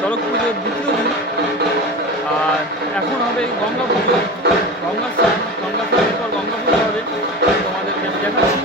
চড়ক পুজোর দ্বিতীয় দিন। আর এখন হবে গঙ্গা পুজো, গঙ্গা স্নান। গঙ্গা স্নানের পর গঙ্গা পুজো হবে, তোমাদেরকে আমি দেখাচ্ছি।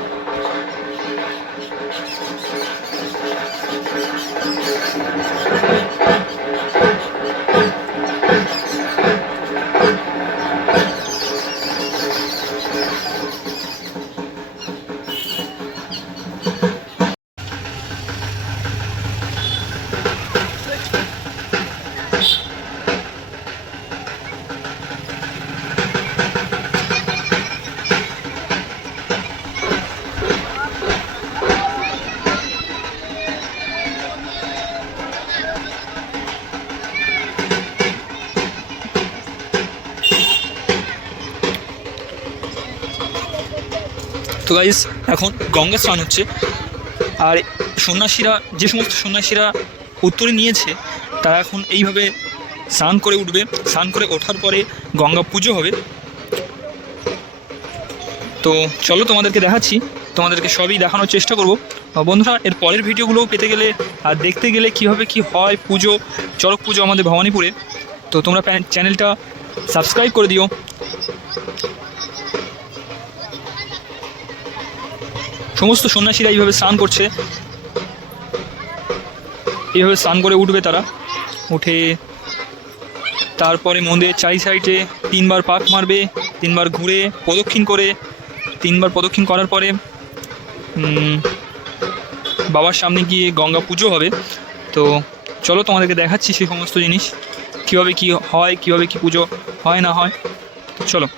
তো গাইস, এখন গঙ্গা স্নান হচ্ছে। আর সন্ন্যাসীরা, যে সমস্ত সন্ন্যাসীরা উত্তরে নিয়েছে, তারা এখন এইভাবে স্নান করে উঠবে। স্নান করে ওঠার পরে গঙ্গা পুজো হবে। তো চলো তোমাদেরকে দেখাচ্ছি, তোমাদেরকে সবই দেখানোর চেষ্টা করব। বন্ধুরা, এর পরের ভিডিওগুলোও পেতে গেলে আর দেখতে গেলে কীভাবে কি হয় পুজো, চড়ক পুজো আমাদের ভবানীপুরে, তো তোমরা চ্যানেলটা সাবস্ক্রাইব করে দিও। সমস্ত সন্ন্যাসীরা এইভাবে স্নান করছে, এইভাবে স্নান করে উঠবে তারা। উঠে তারপরে মন্দিরের চারি সাইডে 3 বার পাক মারবে, 3 বার ঘুরে প্রদক্ষিণ করে, 3 বার প্রদক্ষিণ করার পরে বাবার সামনে গিয়ে গঙ্গা পুজো হবে। তো চলো তোমাদেরকে দেখাচ্ছি সেই সমস্ত জিনিস, কীভাবে কি হয়, কীভাবে কি পুজো হয় না হয়। তো চলো।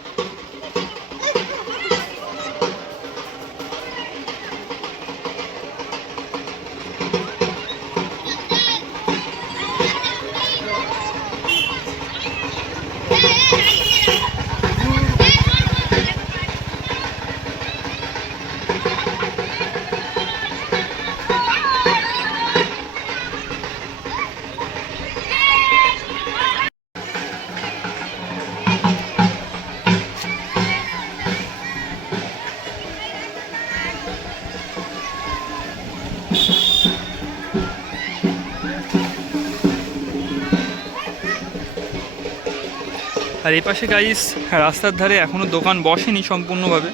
আর এই পাশে গাইস, রাস্তার ধারে এখনও দোকান বসেনি সম্পূর্ণভাবে।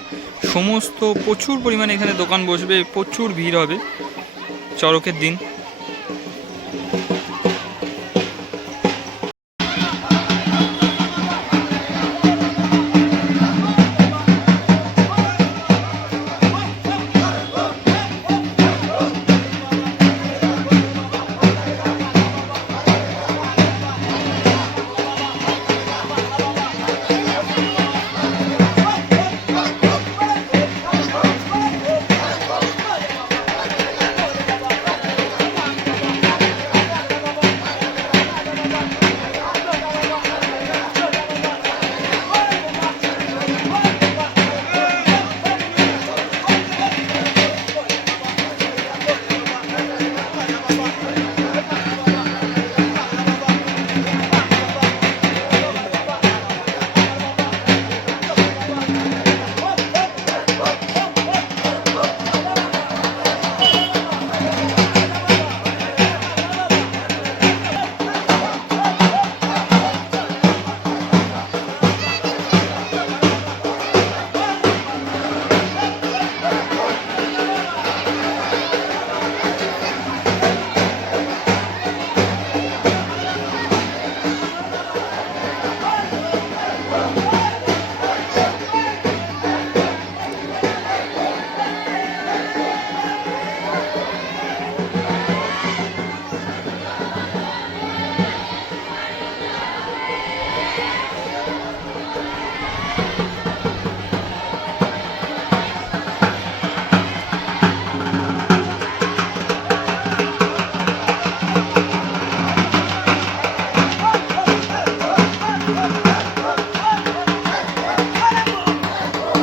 সমস্ত প্রচুর পরিমাণে এখানে দোকান বসবে, প্রচুর ভিড় হবে চড়কের দিন।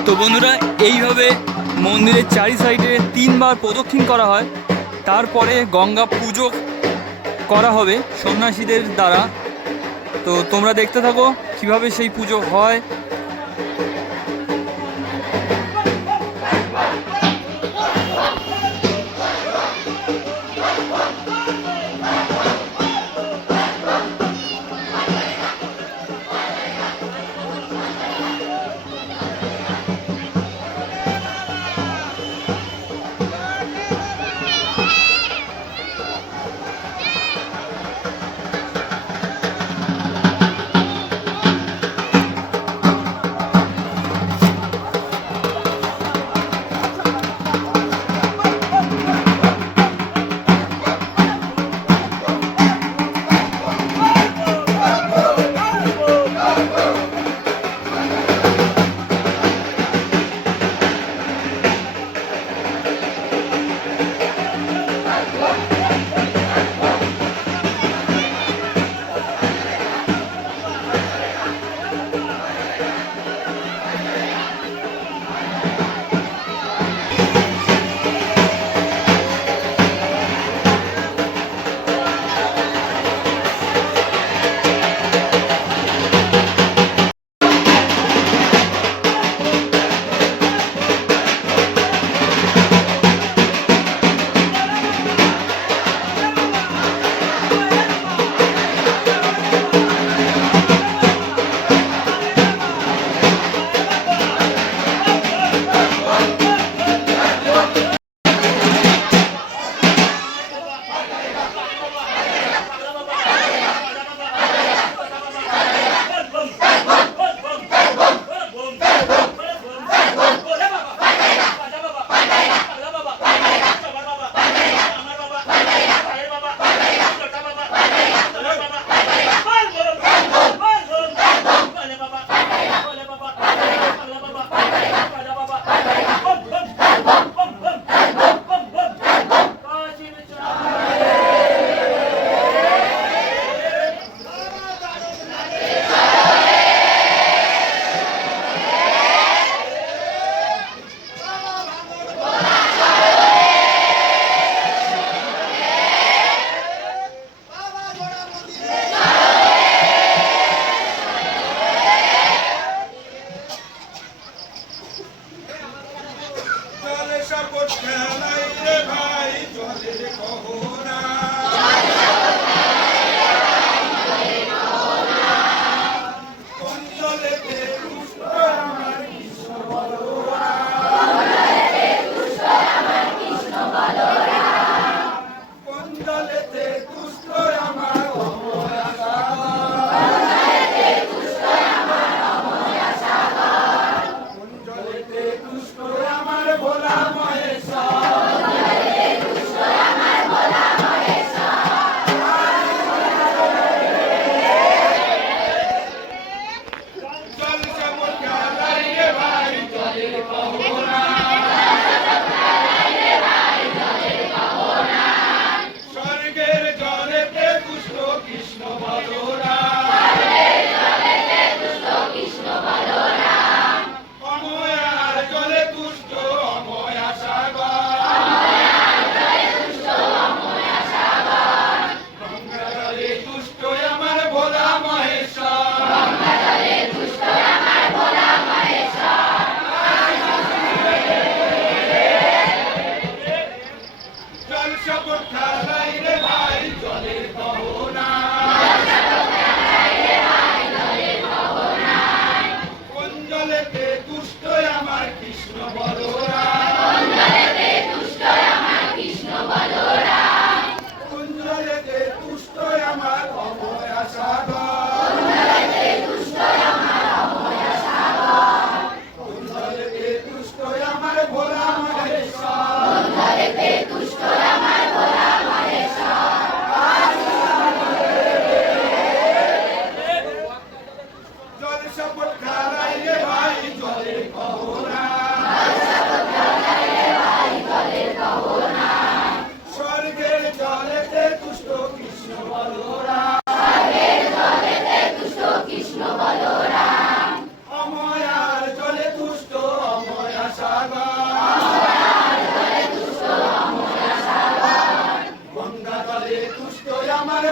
তো বন্ধুরা, এইভাবে মন্দিরের চারি সাইডে 3 বার প্রদক্ষিণ করা হয়। তারপরে গঙ্গা পুজো করা হবে সন্ন্যাসীদের দ্বারা। তো তোমরা দেখতে থাকো কিভাবে সেই পুজো হয়।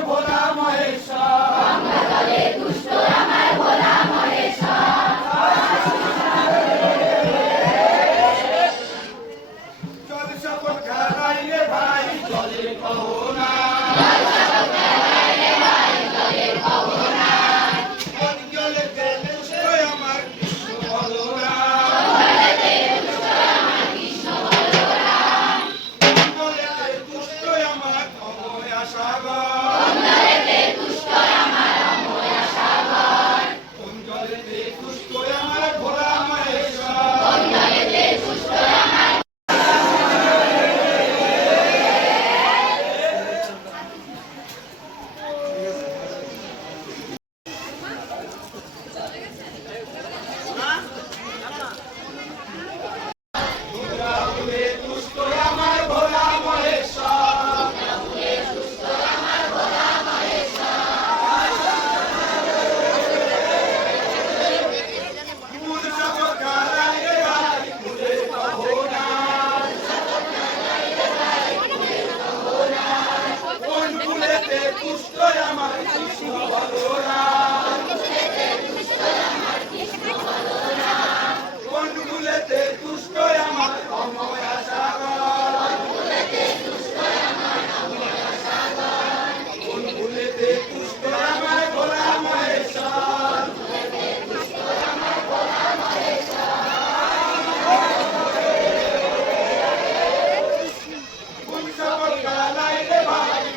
ভোলা মহেশ্বর জল সকল খেলাইলে ভাই জলে কহো না জলেতে দুষ্ট আমার কৃষ্ণ বলরাম জলেতে দুষ্ট আমার অভয়া সাগর